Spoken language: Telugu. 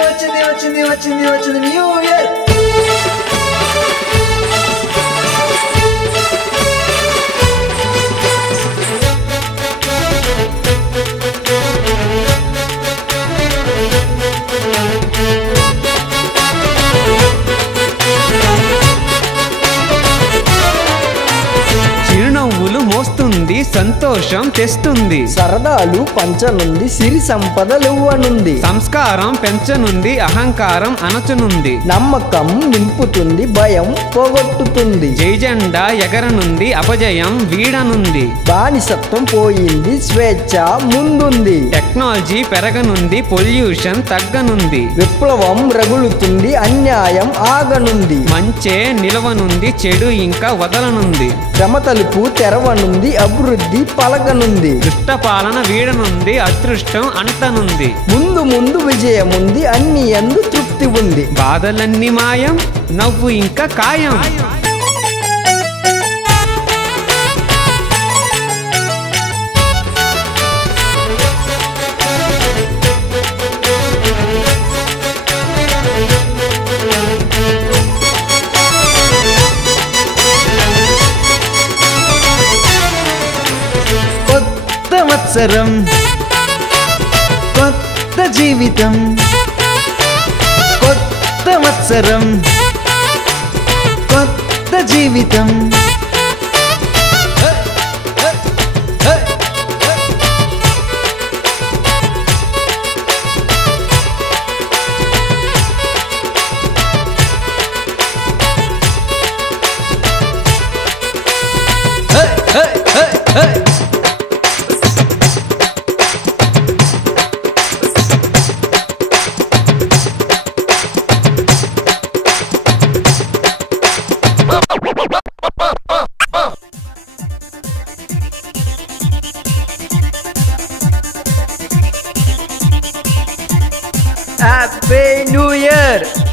వచ్చింది న్యూ ఇయర్. చిరునవ్వులు మోస్తుంది, సంతోషం తెస్తుంది, సరదాలు పంచనుంది, సిరి సంపదలువ్వనుంది, సంస్కారం పెంచనుంది, అహంకారం అణచనుంది, నమ్మకం నింపుతుంది, భయం పోగొట్టుతుంది, జై జెండా ఎగరనుంది, అపజయం వీడనుంది, బానిసత్వం పోయింది, స్వేచ్ఛ ముందుంది, టెక్నాలజీ పెరగనుంది, పొల్యూషన్ తగ్గనుంది, విప్లవం రగులుతుంది, అన్యాయం ఆగనుంది, మంచే నిలవనుంది, చెడు ఇంకా వదలనుంది, శ్రమ తలుపు తెరవనుంది, అభివృద్ధి పలకనుంది, దుష్ట పాలన వీడనుంది, అదృష్టం అంటనుంది, ముందు ముందు విజయముంది, అన్ని యందు తృప్తి ఉంది, బాధలన్నీ మాయం, నవ్వు ఇంకా ఖాయం. కొత్త వత్సరం, కొత్త జీవితం, కొత్త వత్సరం, కొత్త జీవితం. Happy New Year!